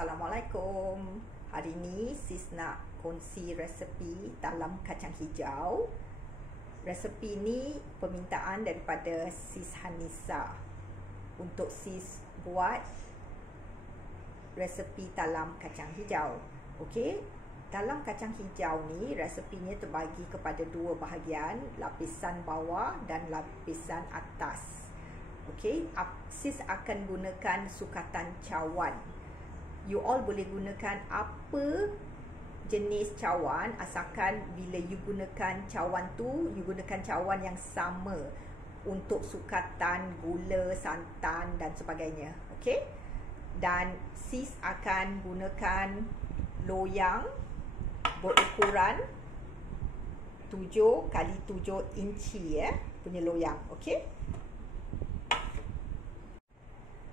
Assalamualaikum. Hari ini sis nak kongsi resepi talam kacang hijau. Resepi ni permintaan daripada sis Hanisa untuk sis buat resepi talam kacang hijau. Okey, talam kacang hijau ni resepinya terbagi kepada dua bahagian, lapisan bawah dan lapisan atas. Okey, sis akan gunakan sukatan cawan. You all boleh gunakan apa jenis cawan, asalkan bila you gunakan cawan tu, you gunakan cawan yang sama untuk sukatan gula, santan dan sebagainya. Okey, dan sis akan gunakan loyang berukuran 7 kali 7 inci punya loyang. Okey.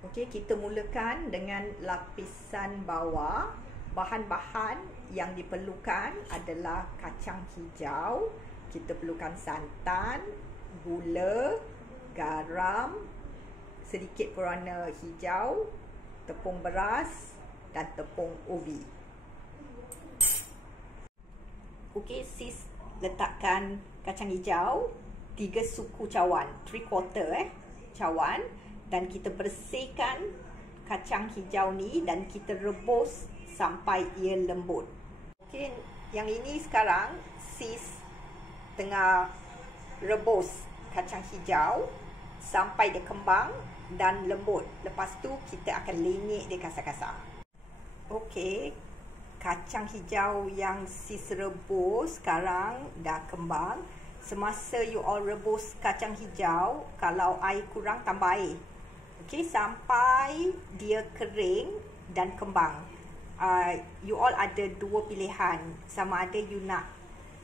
Okey, kita mulakan dengan lapisan bawah. Bahan-bahan yang diperlukan adalah kacang hijau, kita perlukan santan, gula, garam, sedikit pewarna hijau, tepung beras dan tepung ubi. Okey, sis letakkan kacang hijau 3 suku cawan, 3/4 cawan, dan kita bersihkan kacang hijau ni dan kita rebus sampai ia lembut. Okey, yang ini sekarang sis tengah rebus kacang hijau sampai dia kembang dan lembut. Lepas tu kita akan lenyek dia kasar-kasar. Okey, kacang hijau yang sis rebus sekarang dah kembang. Semasa you all rebus kacang hijau, kalau air kurang tambah air. Okey, sampai dia kering dan kembang. You all ada dua pilihan, sama ada you nak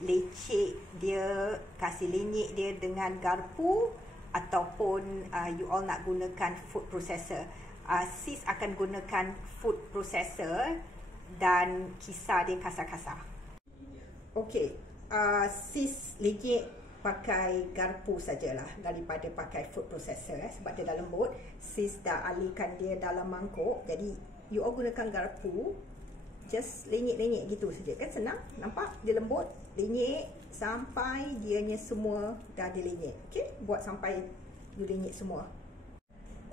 lecek dia, kasih lenyek dia dengan garpu, ataupun you all nak gunakan food processor. Sis akan gunakan food processor dan kisar dia kasar-kasar. Okey, sis lenyek pakai garpu sajalah daripada pakai food processor sebab dia dah lembut. Sis dah alihkan dia dalam mangkuk, jadi you all gunakan garpu, just lenyek-lenyek gitu saja kan, senang. Nampak dia lembut, lenyek sampai dianya semua dah dilenyek. Okey, buat sampai you lenyek semua.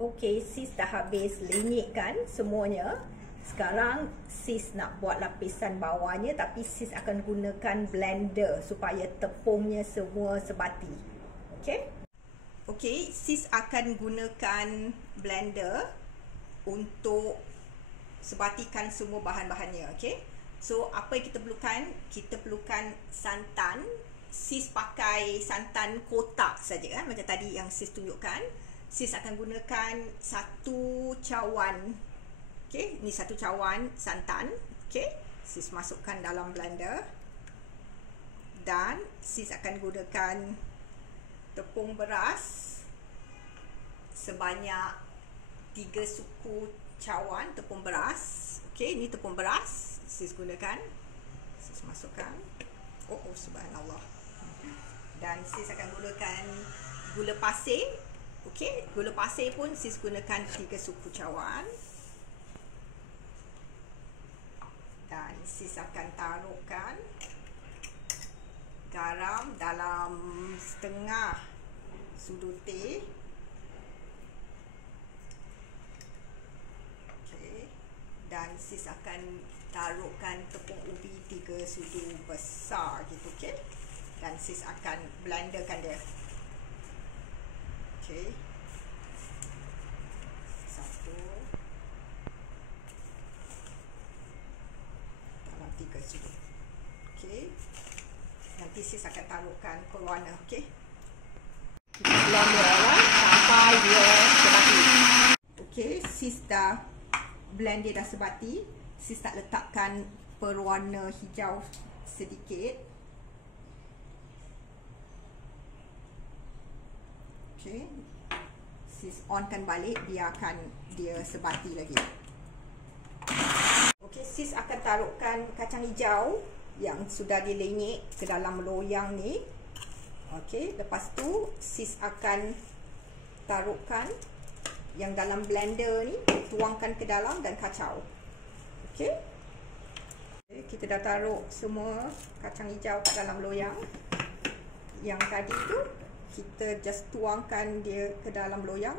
Okey, sis dah habis lenyekkan semuanya. Sekarang sis nak buat lapisan bawahnya, tapi sis akan gunakan blender supaya tepungnya semua sebati. Okey. Okey, sis akan gunakan blender untuk sebatikan semua bahan-bahannya. Okey. So, apa yang kita perlukan? Kita perlukan santan. Sis pakai santan kotak saja kan, macam tadi yang sis tunjukkan. Sis akan gunakan 1 cawan. Okey, ni 1 cawan santan. Okey, sis masukkan dalam blender. Dan sis akan gunakan tepung beras sebanyak 3 suku cawan tepung beras. Okey, ni tepung beras sis gunakan. Sis masukkan. Oh, subhanallah. Dan sis akan gunakan gula pasir. Okey, gula pasir pun sis gunakan 3 suku cawan. Dan sis akan taruhkan garam dalam setengah sudu teh. Okey. Dan sis akan taruhkan tepung ubi 3 sudu besar gitu, okey. Dan sis akan blenderkan dia. Okey. 1 3 sudu. Okey. Nanti sis akan taruhkan pewarna, okey. Kita blender sampai dia sebati. Okey, sis dah blend dia dah sebati. Sis nak letakkan pewarna hijau sedikit. Okey. Sis onkan balik, biarkan dia sebati lagi. Okey, sis akan taruhkan kacang hijau yang sudah dilenyek ke dalam loyang ni. Okey, lepas tu sis akan taruhkan yang dalam blender ni, tuangkan ke dalam dan kacau. Okey. Kita dah taruh semua kacang hijau kat dalam loyang. Yang tadi tu kita just tuangkan dia ke dalam loyang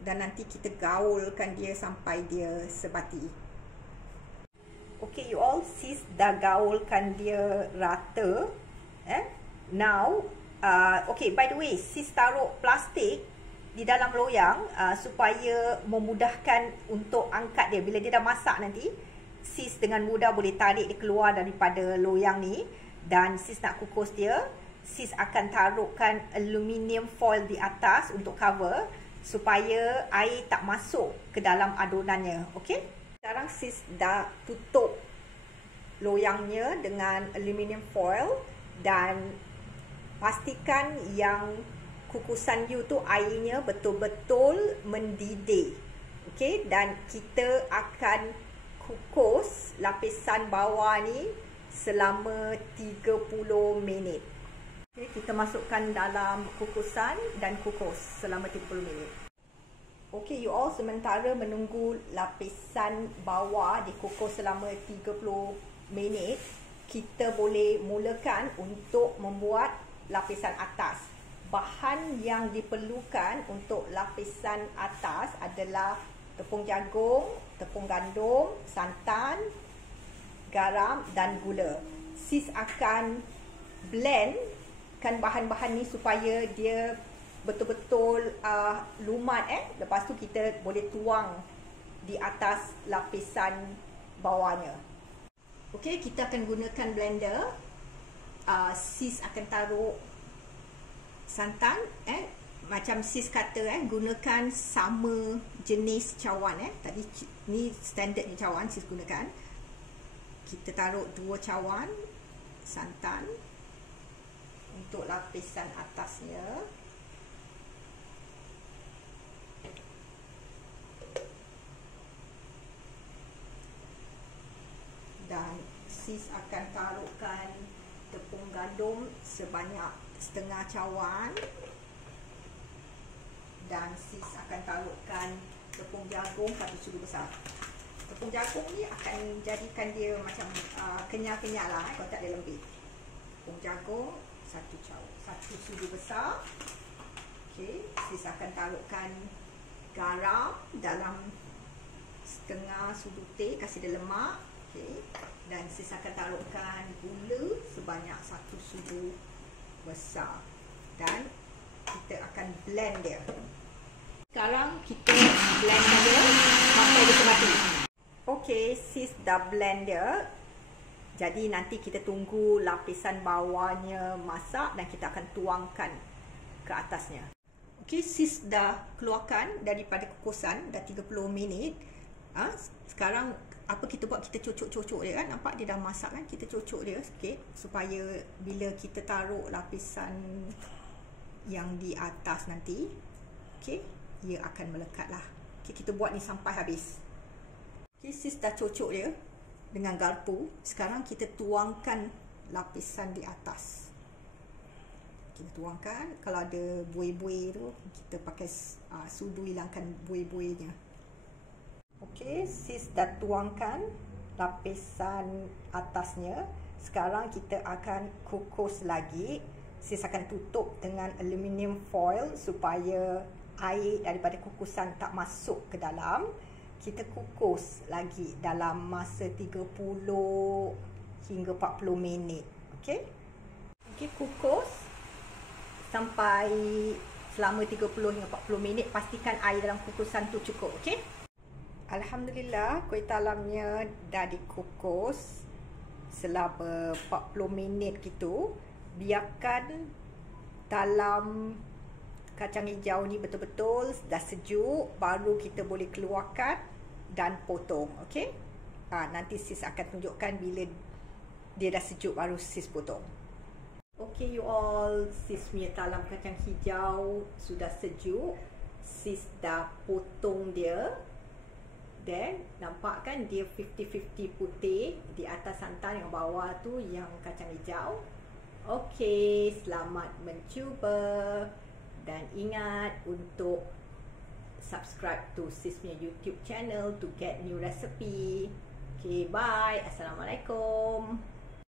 dan nanti kita gaulkan dia sampai dia sebati. Okay you all, sis dah gaulkan dia rata. Now, okay by the way, sis taruh plastik di dalam loyang supaya memudahkan untuk angkat dia. Bila dia dah masak nanti, sis dengan mudah boleh tarik dia keluar daripada loyang ni. Dan sis nak kukus dia, sis akan taruhkan aluminium foil di atas untuk cover supaya air tak masuk ke dalam adonannya. Okay? Sekarang sis dah tutup loyangnya dengan aluminium foil dan pastikan yang kukusan you tu airnya betul-betul mendidih. Okay? Dan kita akan kukus lapisan bawah ni selama 30 minit. Okay, kita masukkan dalam kukusan dan kukus selama 30 minit. Okay you all, sementara menunggu lapisan bawah dikukus selama 30 minit, kita boleh mulakan untuk membuat lapisan atas. Bahan yang diperlukan untuk lapisan atas adalah tepung jagung, tepung gandum, santan, garam dan gula. Sis akan blend kan bahan-bahan ni supaya dia betul-betul lumat. Lepas tu kita boleh tuang di atas lapisan bawahnya. Okey, kita akan gunakan blender. Sis akan taruh santan. Macam sis kata, gunakan sama jenis cawan. Tadi ni standard ni cawan sis gunakan. Kita taruh 2 cawan santan untuk lapisan atasnya. Dan sis akan taruhkan tepung gandum sebanyak setengah cawan. Dan sis akan taruhkan tepung jagung 1 sudu besar. Tepung jagung ni akan jadikan dia macam kenyal-kenyal lah kalau tak ada lembik. Tepung jagung 1 sudu besar. Okey, sis akan taruhkan garam dalam setengah sudu teh, kasih dia lemak. Okey, dan sis akan taruhkan gula sebanyak 1 sudu besar. Dan kita akan blend dia. Sekarang kita blend dia sampai dia sebati. Okey, sis dah blend dia. Jadi nanti kita tunggu lapisan bawahnya masak dan kita akan tuangkan ke atasnya. Okey, sis dah keluarkan daripada kukusan, dah 30 minit. Sekarang apa kita buat? Kita cocok-cocok dia kan. Nampak dia dah masak kan? Kita cocok dia sikit supaya bila kita taruh lapisan yang di atas nanti, okey, ia akan melekat lah. Okey, kita buat ni sampai habis. Okey, sis dah cocok dia dengan garpu. Sekarang kita tuangkan lapisan di atas. Kita tuangkan. Kalau ada buih-buih tu, kita pakai sudu hilangkan buih-buihnya. Okey, sis dah tuangkan lapisan atasnya. Sekarang kita akan kukus lagi. Sis akan tutup dengan aluminium foil supaya air daripada kukusan tak masuk ke dalam. Kita kukus lagi dalam masa 30 hingga 40 minit. Okey. Okey, kukus sampai selama 30 hingga 40 minit. Pastikan air dalam kukusan tu cukup. Okey. Alhamdulillah, kuih talamnya dah dikukus selama 40 minit gitu. Biarkan dalam kacang hijau ni betul-betul dah sejuk, baru kita boleh keluarkan dan potong. Okey. Nanti sis akan tunjukkan bila dia dah sejuk baru sis potong. Okey you all, sis punya talam kacang hijau sudah sejuk. Sis dah potong dia. Dan nampak kan dia 50-50 putih, di atas santan, yang bawah tu yang kacang hijau. Okey, selamat mencuba. Dan ingat untuk subscribe to sis punya YouTube channel to get new recipe. Okay, bye. Assalamualaikum.